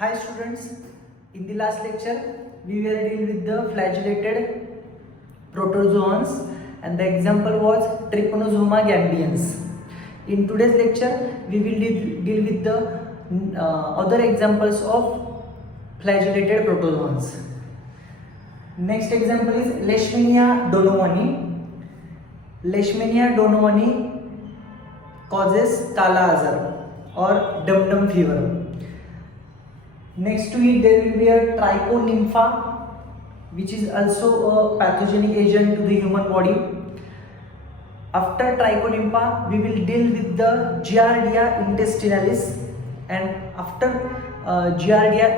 Hi students, in the last lecture we were dealing with the flagellated protozoans and the example was Trypanosoma gambians. In today's lecture we will deal with the other examples of flagellated protozoans. Next example is Leishmania donovani. Leishmania donovani causes kala azar or Dum Dum fever. Next to it there will be a trichonympha, which is also a pathogenic agent to the human body. After trichonympha we will deal with the Giardia intestinalis, and after Giardia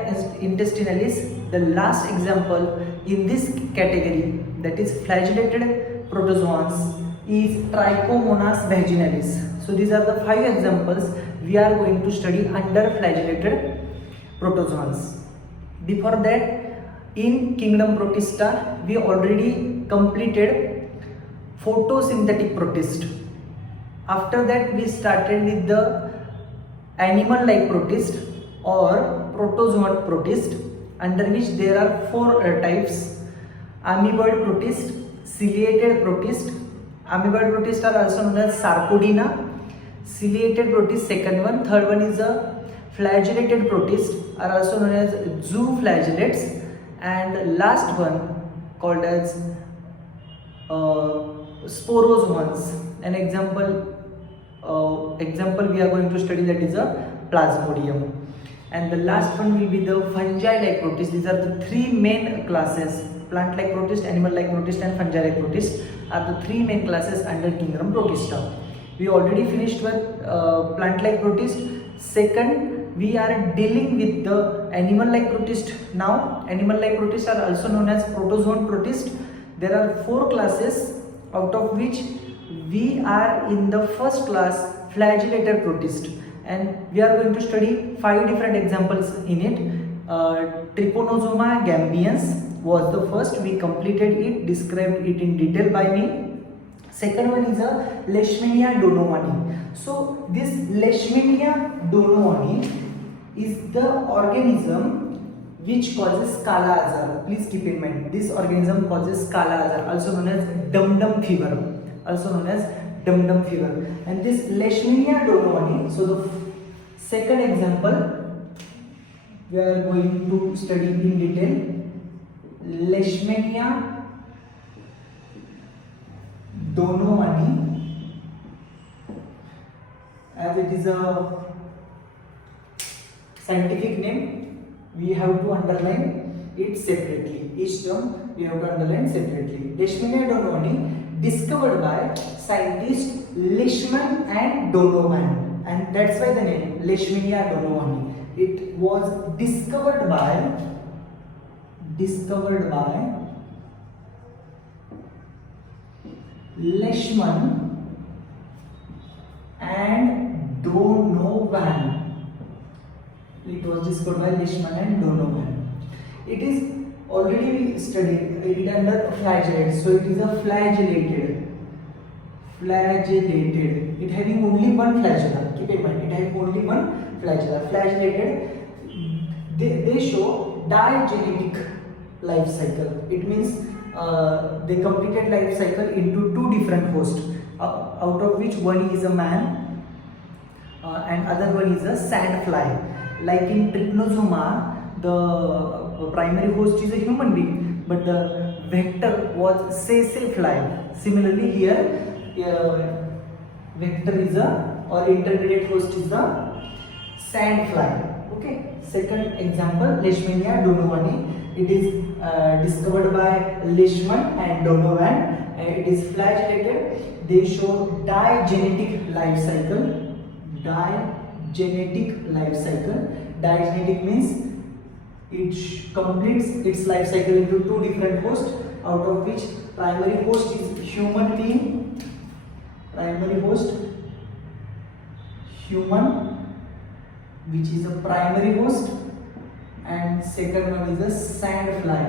intestinalis the last example in this category, that is flagellated protozoans, is Trichomonas vaginalis. So these are the 5 examples we are going to study under flagellated protozoans. Before that, in kingdom Protista we already completed photosynthetic protist. After that we started with the animal like protist or protozoan protist, under which there are 4 types: amoeboid protist, ciliated protist. Amoeboid protist are also known as Sarcodina. Ciliated protist, second one. Third one is a flagellated protist, are also known as zooflagellates, and last one called as sporozoans. An example we are going to study, that is a plasmodium. And the last one will be the fungi like protist. These are the 3 main classes: plant like protist, animal like protist, and fungi like protist are the 3 main classes under kingdom Protista. We already finished with plant like protist. Second, we are dealing with the animal like protist now. Animal like protist are also known as protozoan protist. There are 4 classes, out of which we are in the first class, flagellated protist, and we are going to study 5 different examples in it. Trypanosoma gambians was the first. We completed it, described it in detail by me. Second one is a Leishmania donovani. So this Leishmania donovani is the organism which causes kala azar. Please keep in mind, this organism causes kala azar, also known as Dum Dum fever. And this Leishmania donovani, so the second example we are going to study in detail. Leishmania donovani, as it is a scientific name, we have to underline it separately. Each term we have to underline separately. Leishmania donovani, discovered by scientists Leishman and Donovan, and that's why the name Leishmania donovani. It was discovered by Leishman and Donovan. It was discovered by Leishman and Donovan. It is already studied it under flagellates, so it is a flagellated. It having only one flagella. Keep in mind, it having only one flagella. Flagellated. They show digenetic life cycle. It means they completed life cycle into 2 different hosts, out of which one is a man and other one is a sandfly. Like in Trypanosoma, the primary host is a human being, but the vector was sessile fly. Similarly here, vector is or intermediate host is the sandfly. Okay. Second example, Leishmania donovani. It is discovered by Leishman and Donovan. It is flagellated. They show digenetic life cycle. Digenetic means it completes its life cycle into 2 different hosts, out of which primary host is human being. Human, which is a primary host, and second one is a sandfly,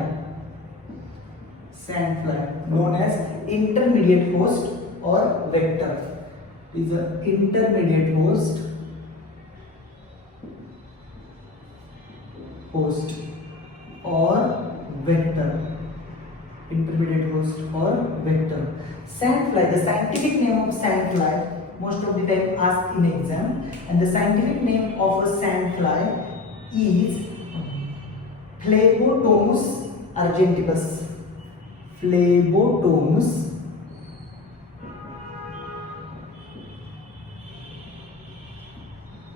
known as intermediate host or vector. Is an intermediate host host or vector. Intermediate host or vector. Sandfly, the scientific name of sandfly, most of the time asked in exam, and the scientific name of a sandfly is Phlebotomus argentipes. Phlebotomus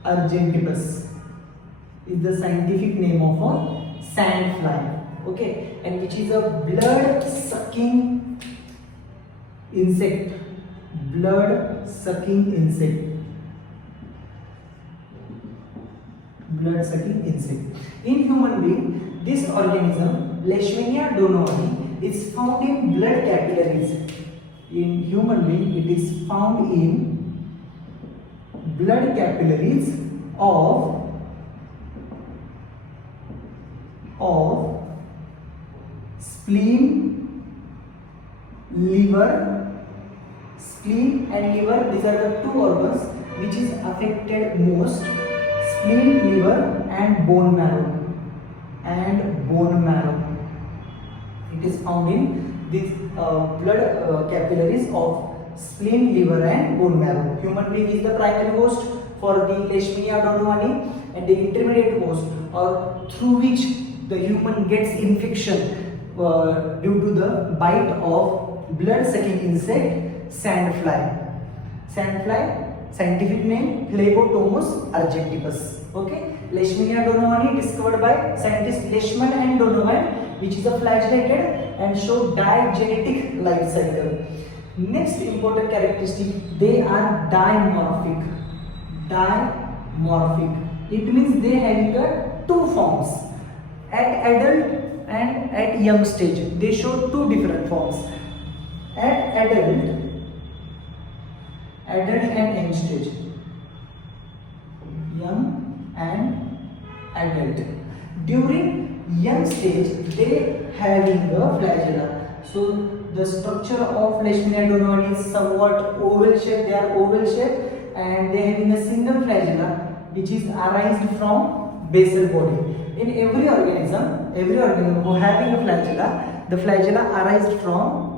argentipes is the scientific name of a sandfly. Okay, and which is a blood sucking insect. Blood sucking insect. Blood sucking insect. In human being, this organism Leishmania donovani is found in blood capillaries. In human being, it is found in blood capillaries of spleen, liver. Spleen and liver, these are the two organs which is affected most. Spleen, liver and bone marrow. It is found in these blood capillaries of spleen, liver and bone marrow. Human being is the primary host for the Leishmania donovani, and the intermediate host, or through which the human gets infection due to the bite of blood sucking insect, sandfly. Sandfly, scientific name Phlebotomus argentipes. Okay, Leishmania donovani discovered by scientists Leishman and Donovan, which is a flagellated and show digenetic life cycle. Next important characteristic, they are dimorphic. Dimorphic. It means they have two forms. At adult and at young stage, they show two different forms. At adult and young stage. Young and adult. During young stage, they having a flagella. So the structure of Leishmania donovani is somewhat oval shape. They are oval shape, and they having a single flagella which is arised from basal body. In every organism who having a flagella, the flagella arised from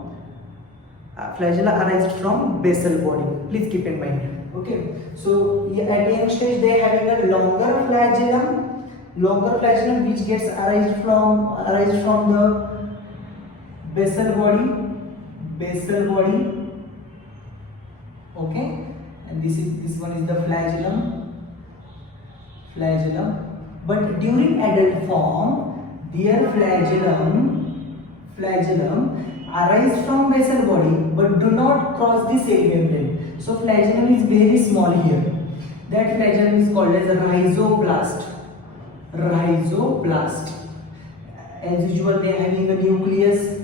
basal body. Please keep in mind. Okay, so at young stage they having a longer flagellum which gets arised from the basal body. Okay, and this one is the flagellum. But during adult form, their flagellum arise from basal body but do not cross the cell membrane. So flagellum is very small here. That flagellum is called as a rhizoblast. As usual, they are having a nucleus.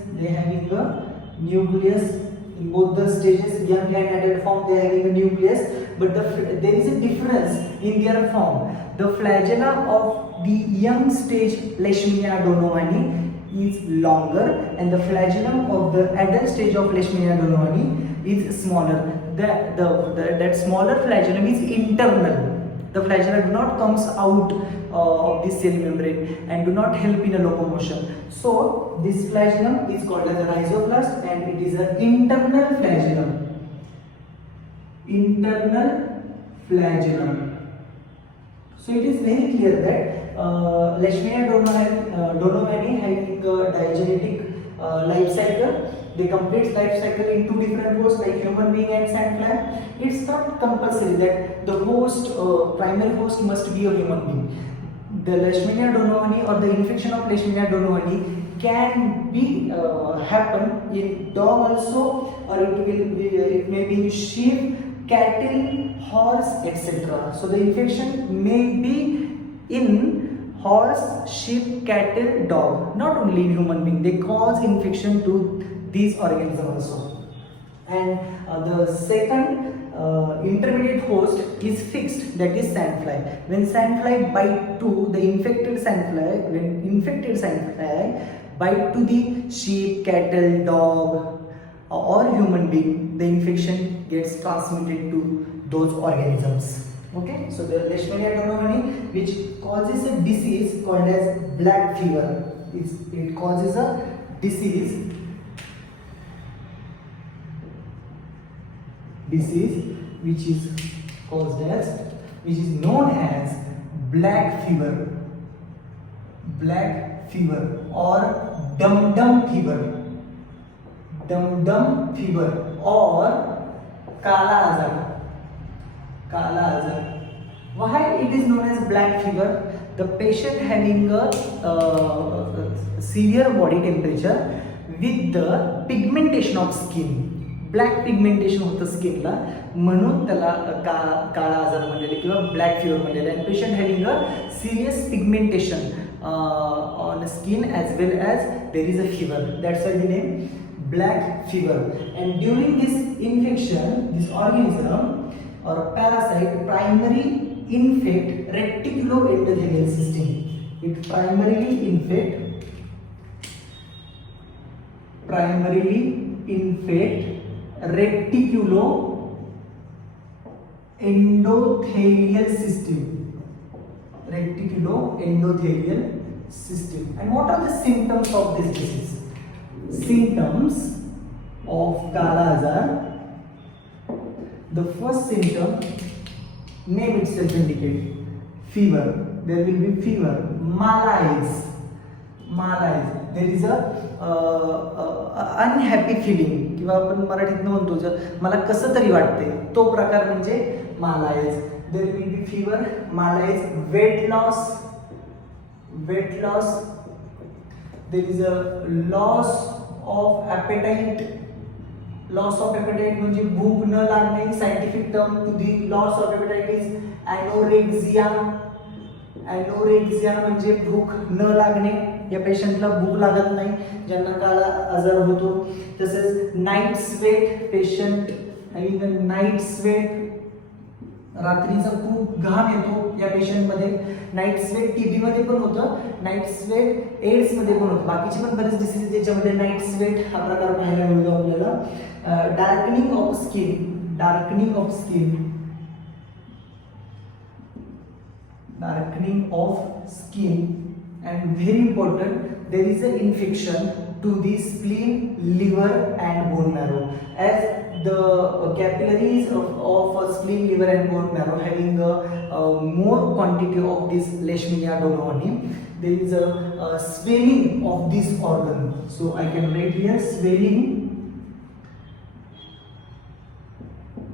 In both the stages, young and adult form, they are having a nucleus. But there is a difference in their form. The flagella of the young stage Leishmania donovani is longer, and the flagellum of the adult stage of Leishmania donovani is smaller. That smaller flagellum is internal. The flagella do not comes out of the cell membrane and do not help in a locomotion. So this flagellum is called as a rhizoblast, and it is an internal flagellum. So it is very clear that Leishmania donovani having a digenetic life cycle. They complete life cycle in two different hosts like human being and sandfly. It's not compulsory that the primary host must be a human being. The Leishmania donovani or the infection of Leishmania donovani can be happen in dog also, or it may be in sheep, cattle, horse, etc. So the infection may be in horse, sheep, cattle, dog, not only in human being. They cause infection to these organisms also. And the second intermediate host is fixed, that is sandfly. When sandfly bite to the infected sandfly bite to the sheep, cattle, dog or human being, the infection gets transmitted to those organisms. Okay, so the Leishmania donovani, which causes a disease called as black fever. It causes a disease which is known as black fever or Dum Dum fever or Kala azar. Why it is known as black fever? The patient having a severe body temperature with the pigmentation of skin, black pigmentation होतं स्किनला, म्हणून त्याला काळा आजार म्हणलेले किंवा black fever म्हणलेले. And patient having a serious pigmentation on skin as well as there is a fever. That's why the name black fever. And during this infection, this organism or parasite primarily infect reticuloendothelial system. It primarily infect reticuloendothelial system. And what are the symptoms of this disease? Symptoms of Kala azar. The first symptom, name itself indicate, fever. There will be fever, malaise. There is a unhappy feeling, किंवा आपण मराठीत म्हणतो जर मला कसं तरी वाटते, तो प्रकार म्हणजे malaise. There will be fever, malaise, weight loss. There is a loss of appetite. म्हणजे भूक न लागणे. Scientific term to the loss of appetite is anorexia. म्हणजे भूक न लागणे. या पेशंटला भूक लागत नाही, ज्यांना काळा आजार होतो. तसेच नाईट स्वेट, पेशंट हॅव्हिंग अ नाईट स्वेट, रात्रीचा खूप घाम येतो या पेशंटमध्ये. नाईट स्वेट टीबी मध्ये पण होतं, नाईट स्वेट एड्स मध्ये पण होतं. बाकीचे पण बरेच डिसीज ज्याच्यामध्ये नाईट स्वेट हा प्रकार पाहायला मिळतो आपल्याला. Darkening of skin and very important, there is an infection to the spleen, liver and bone marrow. As the capillaries of spleen, liver and bone marrow having a more quantity of this Leishmania donovani, there is a swelling of this organ. So I can write here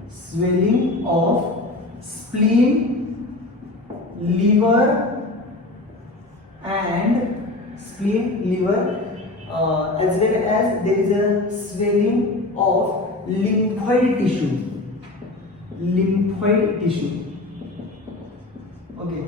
swelling of spleen, liver and liver, as well as there is a swelling of lymphoid tissue. Okay,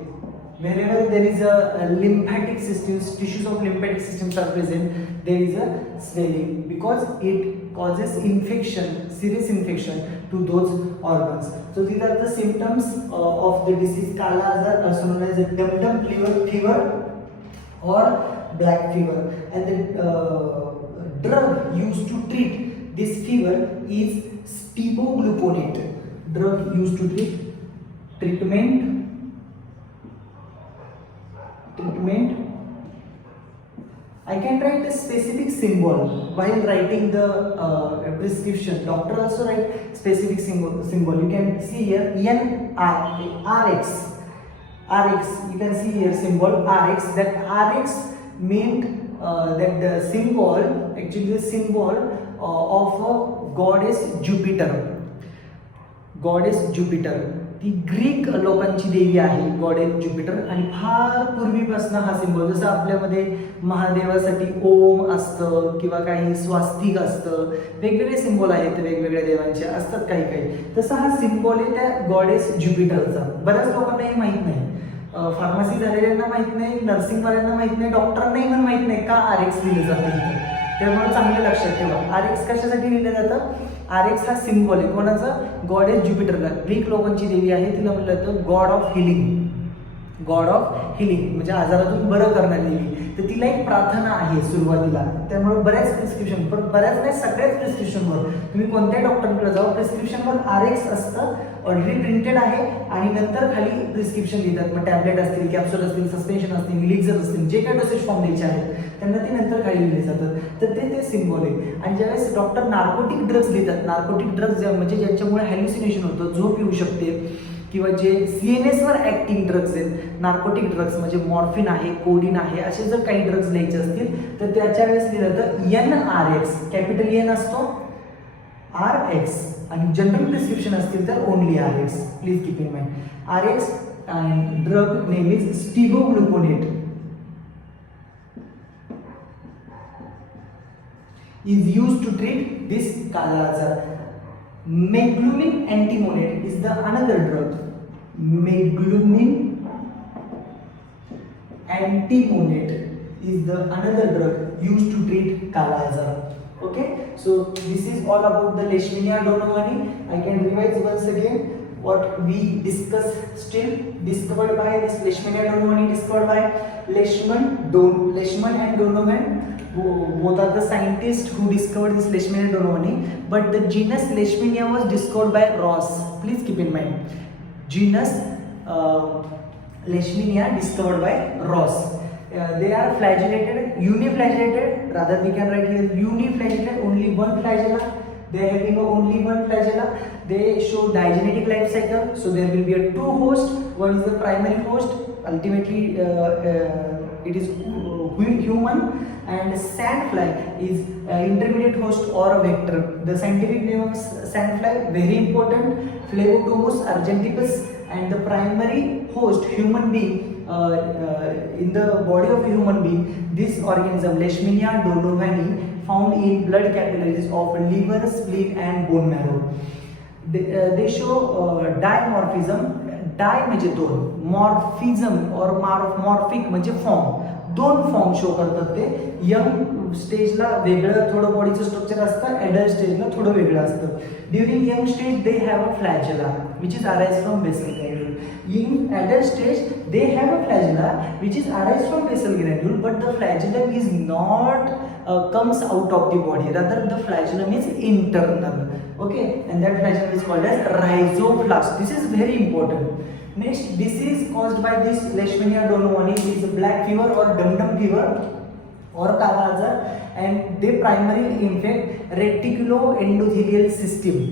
wherever there is a lymphatic systems, tissues of lymphatic systems are present, there is a swelling because it causes infection, serious infection to those organs. So these are the symptoms of the disease Kala azar, also known as Dum Dum fever or black fever. And the drug used to treat this fever is stibogluconate. Treatment. I can write a specific symbol while writing the prescription. Doctor also write specific symbol. You can see here RX. You can see here symbol RX. That RX meant that the symbol, actually the symbol of a goddess Jupiter. ती Greek लोकांची देवी आहे goddess Jupiter. आणि फार पूर्वीपासून हा symbol, जसं आपल्यामध्ये महादेवासाठी ओम असतं किंवा काही स्वास्तिक असतं, वेगवेगळे सिंबल आहेत वेगवेगळ्या देवांचे असतात काही, तसा हा सिंबल आहे त्या गॉडेस ज्युपिटरचा. बऱ्याच लोकांना हे माहीत नाही, फार्मसी झालेल्यांना माहीत नाही, नर्सिंगवाल्यांना माहीत नाही, डॉक्टरांनाही पण माहीत नाही का RX दिलं जातं इथं. त्यामुळे चांगलं लक्षात ठेवा, RX कशासाठी लिहिलं जातं. RX हा सिंबल आहे कोणाचा, गॉडेस ज्युपिटरला. ग्रीक लोकांची देवी आहे, तिला म्हणलं जातं God of healing. God of healing, म्हणजे आजारातून बरं करण्यात तर तिला एक प्रार्थना आहे सुरुवातीला. त्यामुळे बऱ्याच प्रिस्क्रिप्शन, पण बऱ्याच नाही सगळ्याच प्रिस्क्रिप्शनवर तुम्ही कोणत्या डॉक्टरकडे जाऊ, प्रिस्क्रिप्शनवर RX असतं, ऑलरेडी प्रिंटेड आहे, आणि नंतर खाली प्रिस्क्रिप्शन लिहितात. मग टॅबलेट असतील, कॅप्सूल असतील, सस्पेन्शन असतील, इलिक्झर असतील, जे काही डोसेज फॉर्म द्यायचे आहेत त्यांना ते नंतर खाली लिहिले जातात. तर ते सिम्बॉल आहे. आणि ज्यावेळेस डॉक्टर नार्कोटिक ड्रग्ज लिहितात, नार्कोटिक ड्रग्ज म्हणजे ज्यांच्यामुळे हॅल्युसिनेशन होतं, झोप येऊ शकते, किंवा जे CNS वर ॲक्टिंग ड्रग्ज आहेत, नार्कोटिक ड्रग्ज म्हणजे मॉर्फिन आहे, कोडिन आहे, असे जर काही ड्रग्ज लिहायचे असतील तर त्याच्या वेळेस लिहिलं जातं NRX, कॅपिटल N असतो, RX, आणि जनरल प्रिस्क्रिप्शन असतील तर only RX. Please keep in mind RX. and drug name is stegogluconate, is used to treat this azar. Meglumine antimonate is the another drug. Meglumine antimonate is the another drug used to treat kala azar. Okay, so this is all about the Leishmania donovani. I can revise once again what we discussed. Still discovered by this Leishmania donovani, discovered by Leishman and Donovan. Both are the scientists who discovered this Leishmania donovani, but the genus Leishmania was discovered by Ross. Please keep in mind, genus Leishmania discovered by Ross. They are flagellated, uniflagellated, rather we can write here uniflagellated, only one flagella. They are having only one flagella. They show digenetic life cycle, so there will be a two host. One is the primary host, ultimately it is human, and sandfly is intermediate host or a vector. The scientific name of sandfly, very important, Phlebotomus argentipes, and the primary host, human being, in the body of a human being, this organism Leishmania donovani found in blood capillaries of liver, spleen and bone marrow. They show dimorphism. Di म्हणजे दोन, मॉर्फिझम और morphic म्हणजे form, दोन form show करतात. ते young स्टेजला वेगळं थोडं बॉडीचं स्ट्रक्चर असतं, ॲडल्ट स्टेजला थोडं वेगळं असतं. During young stage they have a flagella which is arise from basal granule. In adult stage they have a flagella which is arise from basal granule, but the flagellum is not comes out of the body, rather the flagellum is internal. Okay, and that flagellum is called as rhizoblast. This is very important. Next disease caused by this Leishmania donovani is black fever or Dum Dum fever or kala azar, and they primarily infect reticuloendothelial system.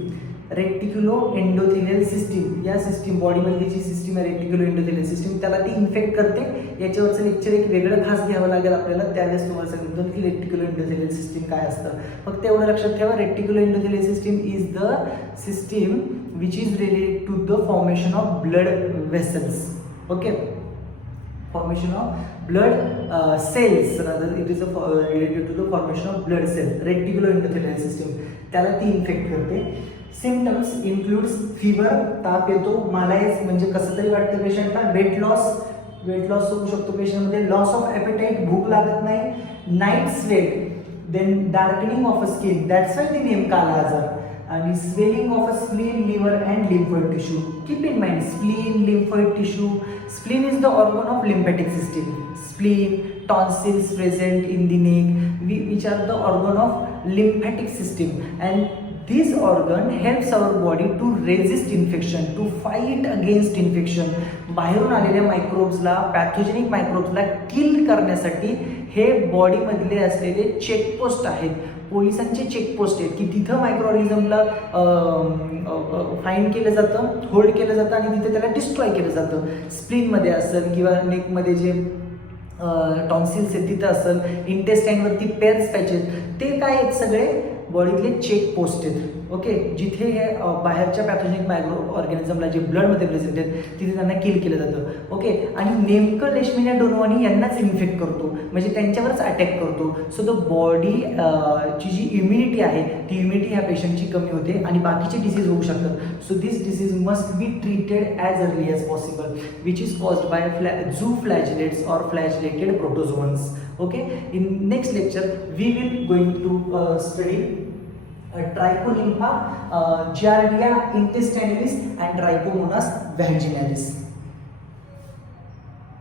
Reticuloendothelial system, या system बॉडीमधली जी system आहे reticuloendothelial system, त्याला ती infect करते. याच्यावरचं lecture एक वेगळं खास घ्यावं लागेल आपल्याला, त्यावेळेस तुम्हाला सांगितलं की रेटिक्युलोएंडोथेलियल सिस्टीम काय असतं. फक्त एवढं लक्षात ठेवा, reticuloendothelial system is the system which is related to the formation of blood vessels. Okay, formation of blood cells, rather it is related to the formation of blood cells. Reticuloendothelial system त्याला ती infect करते. Symptoms includes fever, ताप येतो, malaise म्हणजे कसं तरी वाटतं पेशंटला, वेट लॉस होऊ शकतो पेशंटमध्ये, लॉस ऑफ ॲपेटाईट, भूक लागत नाही, night sweat, then darkening of a skin, that's why the name kala azar, आणि swelling of a spleen, liver and lymphoid tissue. Keep in mind, spleen, lymphoid tissue. Spleen is the organ of lymphatic system. Spleen, tonsils present in the neck, which are the organ of lymphatic system, and this organ helps our body to resist infection, to fight against infection. बाहेरून आलेल्या मायक्रोब्सला, pathogenic मायक्रोब्सला किल करण्यासाठी हे बॉडीमधले असलेले checkpost आहेत, पोलिसांचे checkpost आहेत, की तिथं micro ऑर्गॅनिझमला find केलं जातं, होल्ड केलं जातं आणि तिथे त्याला डिस्ट्रॉय केलं जातं. स्प्लीनमध्ये असेल किंवा नेकमध्ये जे टॉन्सिल्स आहेत तिथं असेल, इंटेस्टाईनवरती पेअर्स पॅचेस, ते काय आहेत, सगळे बॉडीतले चेक पोस्ट आहेत. ओके, जिथे हे बाहेरच्या पॅथोजेनिक मायक्रो ऑर्गॅनिझमला जे ब्लडमध्ये प्रेझेंट आहेत तिथे त्यांना किल केलं जातं. ओके, आणि नेमकं लेशमेनिया डोनोवानी यांनाच इन्फेक्ट करतो, म्हणजे त्यांच्यावरच अटॅक करतो. सो द बॉडी ची जी इम्युनिटी आहे ती इम्युनिटी ह्या पेशंटची कमी होते आणि बाकीचे डिसीज होऊ शकतात. So this disease must be treated as early as possible, which is caused by zooflagellates और flagellated प्रोटोझोअन्स. Okay, in next lecture we will going to study Trichonympha, Giardia intestinalis and Trichomonas vaginalis.